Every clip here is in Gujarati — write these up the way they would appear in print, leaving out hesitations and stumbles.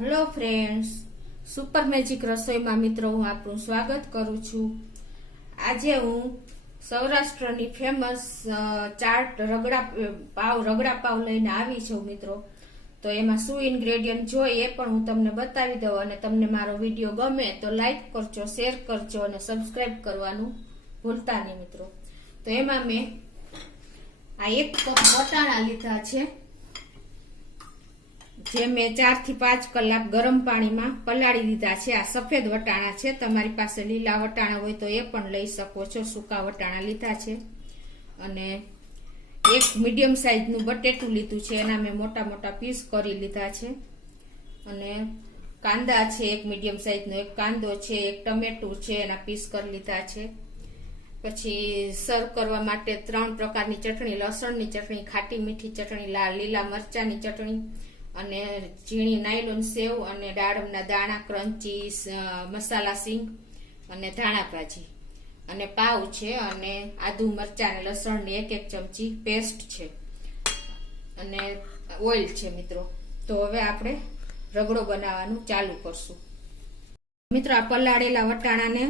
હેલો ફ્રેન્ડ્સ, સુપર મેજિક રસોઈમાં મિત્રો હું આપનું સ્વાગત કરું છું। આજે હું સૌરાષ્ટ્રની ફેમસ ચાટ રગડા પાવ લઈને આવી છું મિત્રો। તો એમાં શું ઇન્ગ્રેડિયન્ટ જોઈએ એ પણ હું તમને બતાવી દઉં અને તમને મારો વિડીયો ગમે તો લાઈક કરજો, શેર કરજો અને સબસ્ક્રાઇબ કરવાનું ભૂલતા નહીં મિત્રો। તો એમાં મેં આ 1 કપ વટાણા લીધા છે, જે મેં 4 થી 5 કલાક ગરમ પાણીમાં પલાળી દીધા છે। આ સફેદ વટાણા છે, તમારી પાસે લીલા વટાણા હોય તો એ પણ લઈ શકો છો। સૂકા વટાણા લીધા છે અને એક મીડિયમ સાઈઝનું બટેટું લીધું છે, એના મેં મોટા મોટા પીસ કરી લીધા છે અને કાંદા છે, એક મીડિયમ સાઈઝનો એક કાંદો છે, એક ટમેટું છે, એના પીસ કરી લીધા છે। પછી સર્વ કરવા માટે 3 પ્રકારની ચટણી, લસણની ચટણી, ખાટી મીઠી ચટણી, લીલા મરચાની ચટણી અને ઝીણી નાયલોન સેવ અને દાડમના દાણા, ક્રન્ચી મસાલા સિંગ અને ધાણા ભાજી અને પાવ છે અને આદુ મરચાં અને લસણની 1 ચમચી પેસ્ટ છે અને ઓઇલ છે મિત્રો। તો હવે આપણે રગડો બનાવવાનું ચાલુ કરશું મિત્રો। આ પલાળેલા વટાણાને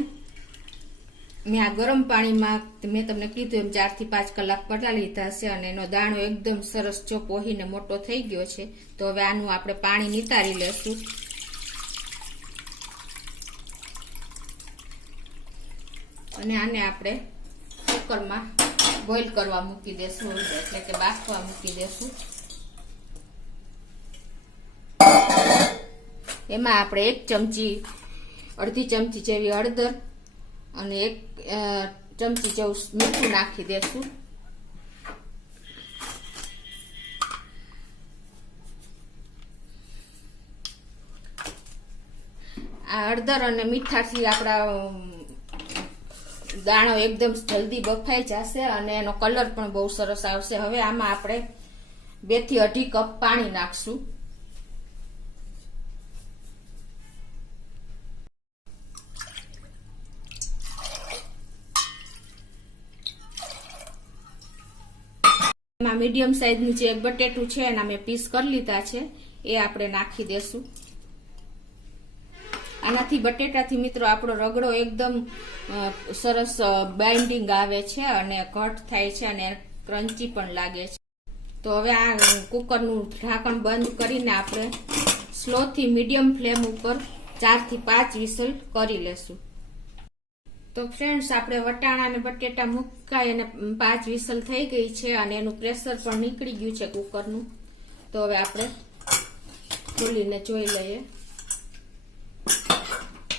મેં આ ગરમ પાણીમાં મેં તમને કીધું એમ 4 થી 5 કલાક પલાળી લીધા છે અને એનો દાણો એકદમ સરસ જો પોહીને મોટો થઈ ગયો છે। તો હવે આનું આપણે પાણી નિતારી લેશું અને આને આપણે કુકરમાં બોઇલ કરવા મૂકી દેશું, એટલે કે બાફવા મૂકી દેશું। એમાં આપણે 1 ચમચી, અડધી ચમચી જેવી હળદર અને 1 ચમચી જેવું મીઠું નાખી દેશું। આ હળદર અને મીઠાથી આપણા દાણો એકદમ જલ્દી બફાઈ જશે અને એનો કલર પણ બહુ સરસ આવશે। હવે આમાં આપણે 2 થી 2.5 કપ પાણી નાખશું। એમાં મીડિયમ સાઈઝનું જે એક બટેટું છે એના મેં પીસ કરી લીધા છે, એ આપણે નાખી દેશું। આનાથી બટેટાથી મિત્રો આપણો રગડો એકદમ સરસ બાઇન્ડિંગ આવે છે અને ઘટ થાય છે અને ક્રન્ચી પણ લાગે છે। તો હવે આ કુકરનું ઢાંકણ બંધ કરીને આપણે સ્લો થી મીડિયમ ફ્લેમ ઉપર 4 થી 5 વિસલ કરી લેશું। તો ફ્રેન્ડ્સ, આપણે વટાણા અને બટેટા મુકાઈ અને 5 વિસલ થઈ ગઈ છે અને એનું પ્રેશર પણ નીકળી ગયું છે કુકરનું। તો હવે આપણે ખોલીને જોઈ લઈએ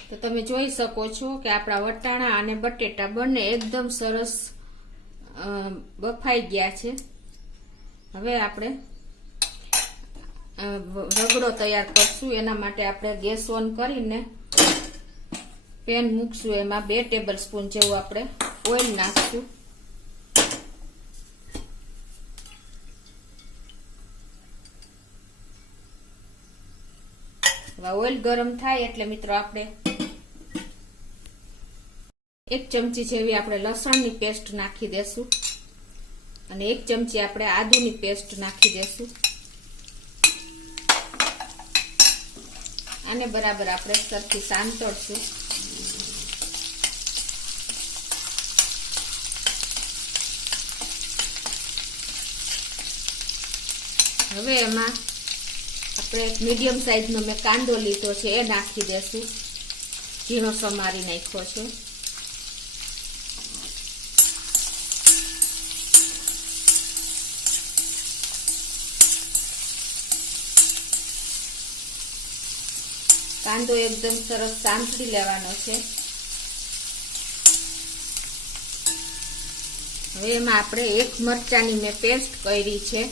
તો તમે જોઈ શકો છો કે આપણા વટાણા અને બટેટા બંને એકદમ સરસ બફાઈ ગયા છે। હવે આપણે રગડો તૈયાર કરશું। એના માટે આપણે ગેસ ઓન કરીને પેન મૂકશું, એમાં 2 ટેબલ સ્પૂન જેવું આપણે ઓઇલ નાખશું। હવે ઓઇલ ગરમ થાય એટલે મિત્રો આપણે 1 ચમચી જેવી આપણે લસણની પેસ્ટ નાખી દેશું અને 1 ચમચી આપણે આદુની પેસ્ટ નાખી દેશું। આને બરાબર આપણે સરખી સાંતળશું। હવે એમાં આપણે એક મીડિયમ સાઈઝનો મેં કાંદો લીધો છે, એ નાખી દેશું, ઝીણો સમારી નાખ્યો છે। કાંદો એકદમ સરસ સાંતળી લેવાનો છે। હવે એમાં આપણે 1 મરચાની મેં પેસ્ટ કરી છે,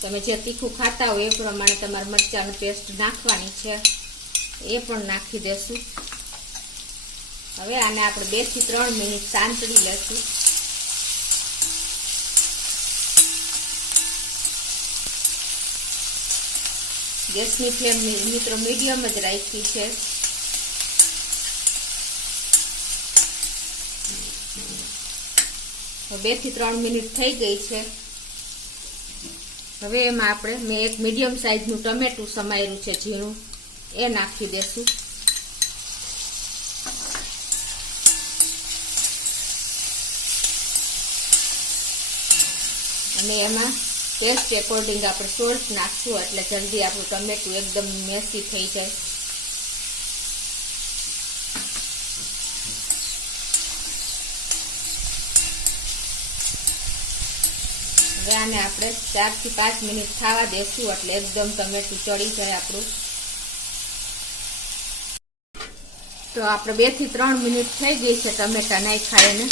તમે જે તીખું ખાતા હોય એ પ્રમાણે તમારે મરચાંની પેસ્ટ નાખવાની છે, એ પણ નાખી દેશું। હવે આને આપણે 2 થી 3 મિનિટ સાંતળી લેશું। ગેસની ફ્લેમ મિત્રો મીડિયમ જ રાખી છે। બે થી 3 મિનિટ થઈ ગઈ છે। હવે એમાં આપણે મેં એક મીડિયમ સાઈઝનું ટમેટું સમાર્યું છે ઝીણું, એ નાખી દેશું. અને એમાં ટેસ્ટ એકોર્ડિંગ આપણે સોલ્ટ નાખશું એટલે જલ્દી આપણું ટમેટું એકદમ મેસી થઈ જાય. હવે આને આપણે 4 થી 5 મિનિટ થવા દેશું એટલે એકદમ ટમેટું ચડી જાય આપણું. તો આપણે 2 થી 3 મિનિટ થઈ ગઈ છે ટમેટા નાખ્યા એને.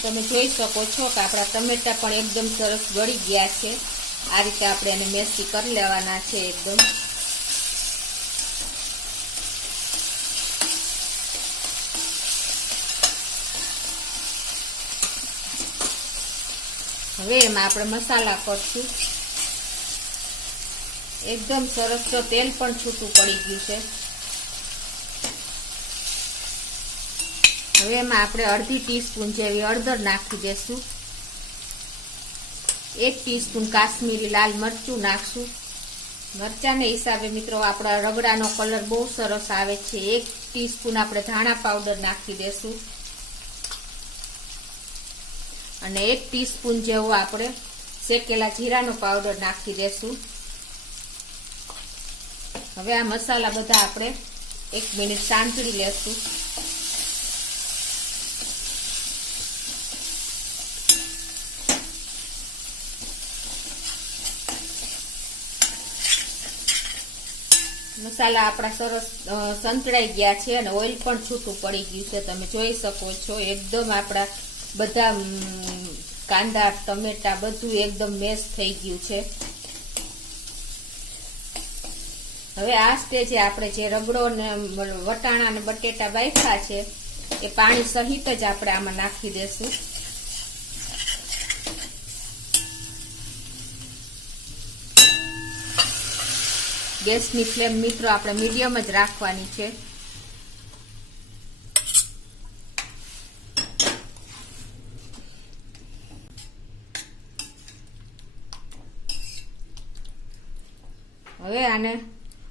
તમે જોઈ શકો છો કે આપણા ટમેટા પણ એકદમ સરસ ગળી ગયા છે. આ રીતે આપણે એને મેસી કરી લેવાના છે એકદમ. હવે એમાં આપણે મસાલા કરશું. એકદમ સરસ તો તેલ પણ છૂટું પડી ગયું છે. હવે એમાં આપણે અડધી ટીસ્પૂન જેવી હળદર નાખી દેશું. 1 ટીસ્પૂન કાશ્મીરી લાલ મરચું નાખશું. મરચાંને હિસાબે મિત્રો આપણા રગડાનો કલર બહુ સરસ આવે છે. 1 ટીસ્પૂન આપણે ધાણા પાવડર નાખી દેશું. અને 1 ટીસ્પૂન જેવો આપણે શેકેલા જીરાનો પાવડર નાખી દેશું. હવે આ મસાલા બધા આપણે 1 મિનિટ સાંતળી લેશું. મસાલા આપણા સરસ સંતળાઈ ગયા છે અને ઓઇલ પણ છૂટું પડી ગયું છે. તમે જોઈ શકો છો એકદમ આપણા બધા કાંદા ટમેટા બધું એકદમ મેશ થઈ ગયું છે. હવે આ સ્ટેજે આપણે જે રગડો ને વટાણા અને બટેટા બાફ્યા છે એ પાણી સહિત જ આપણે આમાં નાખી દેશું. ગેસની ફ્લેમ મિત્રો આપણે મીડિયમ જ રાખવાની છે. હવે આને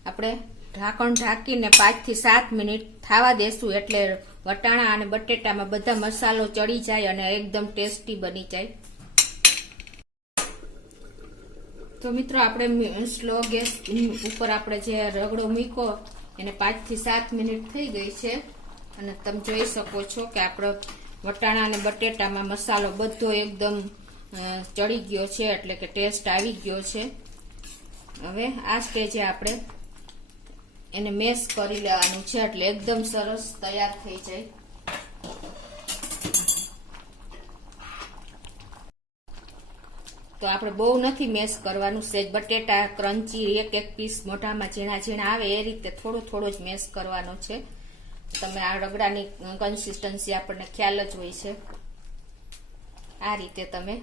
આપણે ઢાંકણ ઢાંકીને 5 થી 7 મિનિટ થવા દેશું એટલે વટાણા અને બટેટામાં બધા મસાલો ચડી જાય અને એકદમ ટેસ્ટી બની જાય. તો મિત્રો આપણે સ્લો ગેસ ઉપર આપણે જે રગડો મૂક્યો એને 5 થી 7 મિનિટ થઈ ગઈ છે અને તમે જોઈ શકો છો કે આપણો વટાણા અને બટેટામાં મસાલો બધો એકદમ ચડી ગયો છે એટલે કે ટેસ્ટ આવી ગયો છે. હવે આ સ્ટેજે આપણે એને મેશ કરી લેવાનું છે એટલે એકદમ સરસ તૈયાર થઈ જાય. તો આપણે બહુ નથી મેશ કરવાનું. સેજ બટેટા ક્રન્ચી એક પીસ મોઢામાં ઝીણા ઝીણા આવે એ રીતે થોડો જ મેશ કરવાનો છે. તમે આ રગડાની કન્સિસ્ટન્સી આપણને ખ્યાલ જ હોય છે. આ રીતે તમે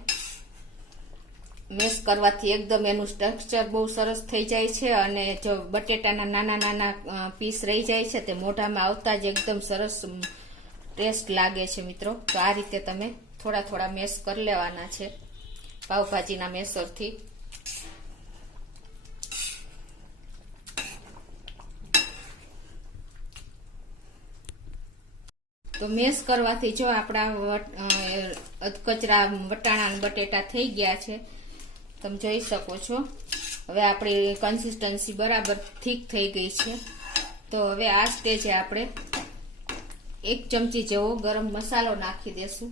મેશ કરવાથી એકદમ એનું ટેક્સચર બહુ સરસ થઈ જાય છે અને જો બટેટાના નાના નાના પીસ રહી જાય છે તે મોઢામાં આવતા જ એકદમ સરસ ટેસ્ટ લાગે છે મિત્રો. તો આ રીતે તમે થોડા મેશ કરી લેવાના છે પાવભાજીના મેસરથી. તો મેશ કરવાથી જો આપણા અધકચરા વટાણા અને બટેટા થઈ ગયા છે તમે જોઈ શકો છો. હવે આપણી કન્સિસ્ટન્સી બરાબર થીક થઈ ગઈ છે. તો હવે આ સ્ટેજે આપણે 1 ચમચી જેવો ગરમ મસાલો નાખી દેશું.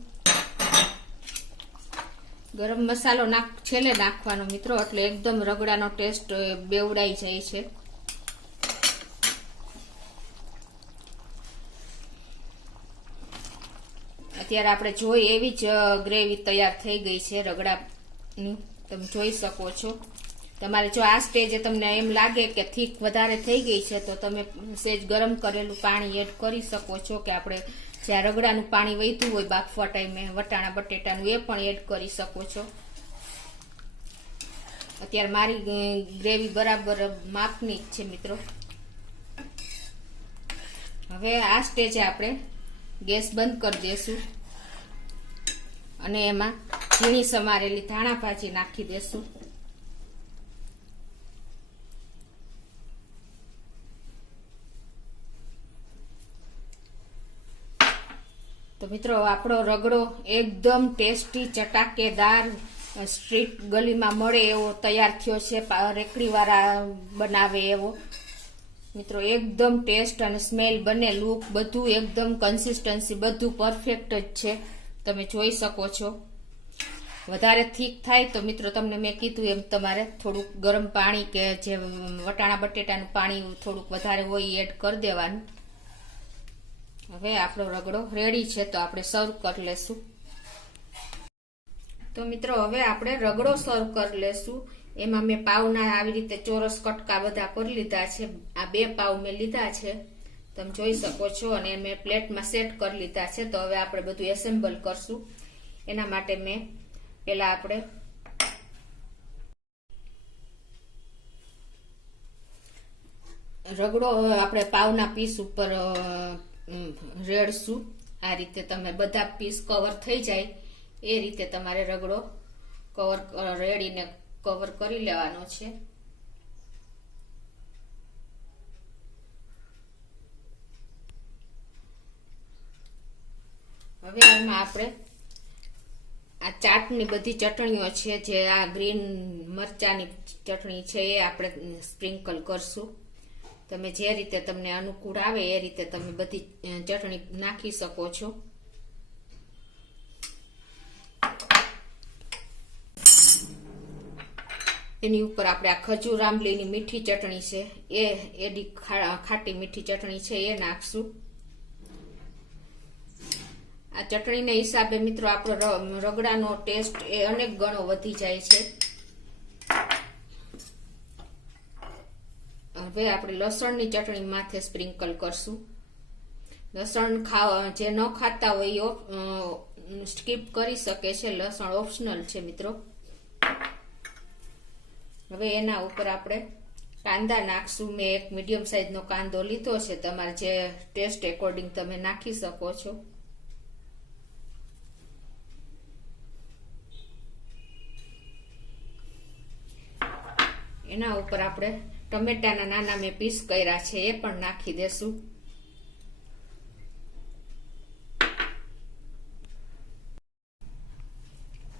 ગરમ મસાલો છેલ્લે નાખવાનો મિત્રો એટલે એકદમ રગડાનો ટેસ્ટ બેવડાઈ જાય છે. અત્યારે આપણે જોઈ એવી જ ગ્રેવી તૈયાર થઈ ગઈ છે રગડાની. તમે જોઈ શકો છો. તમારે જો આ સ્ટેજે તમને એમ લાગે કે થીક વધારે થઈ ગઈ છે તો તમે સેજ ગરમ કરેલું પાણી એડ કરી શકો છો કે આપણે જ્યાં રગડાનું પાણી વહેતું હોય બાફવા ટાઈમે વટાણા બટેટાનું એ પણ એડ કરી શકો છો. અત્યારે મારી ગ્રેવી બરાબર માપની જ છે મિત્રો. હવે આ સ્ટેજે આપણે ગેસ બંધ કરી દેશું અને એમાં ઝીણી સમારેલી ધાણા ભાજી નાખી દેશું. મિત્રો આપણો રગડો એકદમ ટેસ્ટી ચટાકેદાર સ્ટ્રીટ ગલીમાં મળે એવો તૈયાર થયો છે, રેકડીવાળા બનાવે એવો. મિત્રો એકદમ ટેસ્ટ અને સ્મેલ બંને લુક બધું એકદમ કન્સિસ્ટન્સી બધું પરફેક્ટ જ છે, તમે જોઈ શકો છો. વધારે થીક થાય તો મિત્રો તમને મેં કીધું એમ તમારે થોડુંક ગરમ પાણી કે જે વટાણા બટેટાનું પાણી થોડુંક વધારે હોય એડ કરી દેવાનું. હવે આપણો રગડો રેડી છે, તો આપણે સર્વ કરી લેશું. તો મિત્રો હવે આપણે રગડો સર્વ કરી લેશું. એમાં મેં પાવના આવી રીતે ચોરસ કટકા બધા કરી લીધા છે. આ 2 પાવ મેં લીધા છે, તમે જોઈ શકો છો, અને મેં પ્લેટમાં સેટ કરી લીધા છે. તો હવે આપણે બધું એસેમ્બલ કરશું. એના માટે મેં પેલા આપણે રગડો આપણે પાવના પીસ ઉપર રેડશું. આ રીતે તમે બધા પીસ કવર થઈ જાય એ રીતે તમારે રગડો રેડીને કવર કરી લેવાનો છે. હવે એમાં આપણે આ ચાટની બધી ચટણીઓ છે, જે આ ગ્રીન મરચાની ચટણી છે એ આપણે સ્પ્રિંકલ કરશું. તમે જે રીતે તમને અનુકૂળ આવે એ રીતે તમે બધી ચટણી નાખી શકો છો. એની ઉપર આપણે આ ખજૂર આંબલીની મીઠી ચટણી છે એડી ખાટી મીઠી ચટણી છે એ નાખશું. આ ચટણીના હિસાબે મિત્રો આપણો રગડાનો ટેસ્ટ એ અનેક ગણો વધી જાય છે. હવે આપણે લસણની ચટણી માથે સ્પ્રિંકલ કરશું. લસણ જે ન ખાતા હોય એ સ્કીપ કરી શકે છે, લસણ ઓપ્શનલ છે મિત્રો. હવે એના ઉપર આપણે કાંદા નાખશું. મેં એક મીડિયમ સાઈઝનો કાંદો લીધો છે, તમારે જે ટેસ્ટ એકોર્ડિંગ તમે નાખી શકો છો. એના ઉપર આપણે ટમેટાના નાના મેં પીસ કર્યા છે એ પણ નાખી દેશું.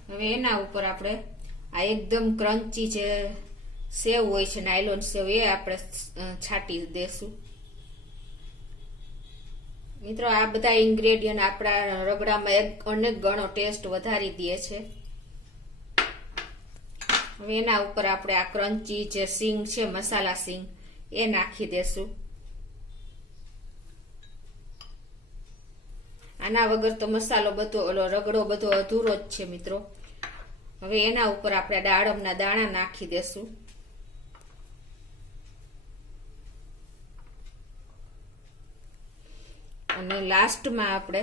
હવે એના ઉપર આપણે આ એકદમ ક્રન્ચી જે સેવ હોય છે, નાયલોન સેવ, એ આપણે છાંટી દેશું. મિત્રો આ બધા ઇન્ગ્રેડિયન્ટ આપણા રગડામાં અનેક ગણો ટેસ્ટ વધારી દે છે. હવે એના ઉપર આપણે આ ક્રન્ચી જે સિંગ છે, મસાલા સિંગ, એ નાખી દેશું. આના વગર તો મસાલો બધો રગડો બધો અધૂરો જ છે મિત્રો. હવે એના ઉપર આપણે દાડમના દાણા નાખી દેશું. અને લાસ્ટમાં આપણે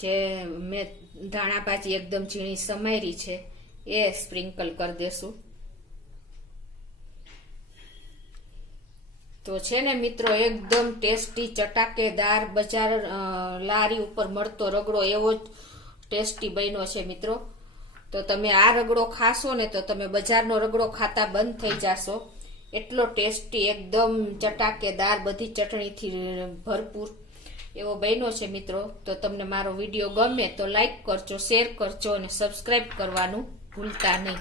જે મેં ધાણા ભાજી એકદમ ઝીણી સમારી છે એ સ્પ્રિંકલ કરી દેશું. તો છે ને મિત્રો એકદમ ટેસ્ટી ચટાકેદાર બજાર લારી ઉપર મળતો રગડો એવો જ ટેસ્ટી બન્યો છે મિત્રો. તો તમે આ રગડો ખાશો ને તો તમે બજારનો રગડો ખાતા બંધ થઈ જશો. એટલો ટેસ્ટી એકદમ ચટાકેદાર બધી ચટણીથી ભરપૂર એવો બન્યો છે મિત્રો. તો તમને મારો વિડીયો ગમે તો લાઈક કરજો, શેર કરજો અને સબસ્ક્રાઈબ કરવાનું ભૂલતા નહીં.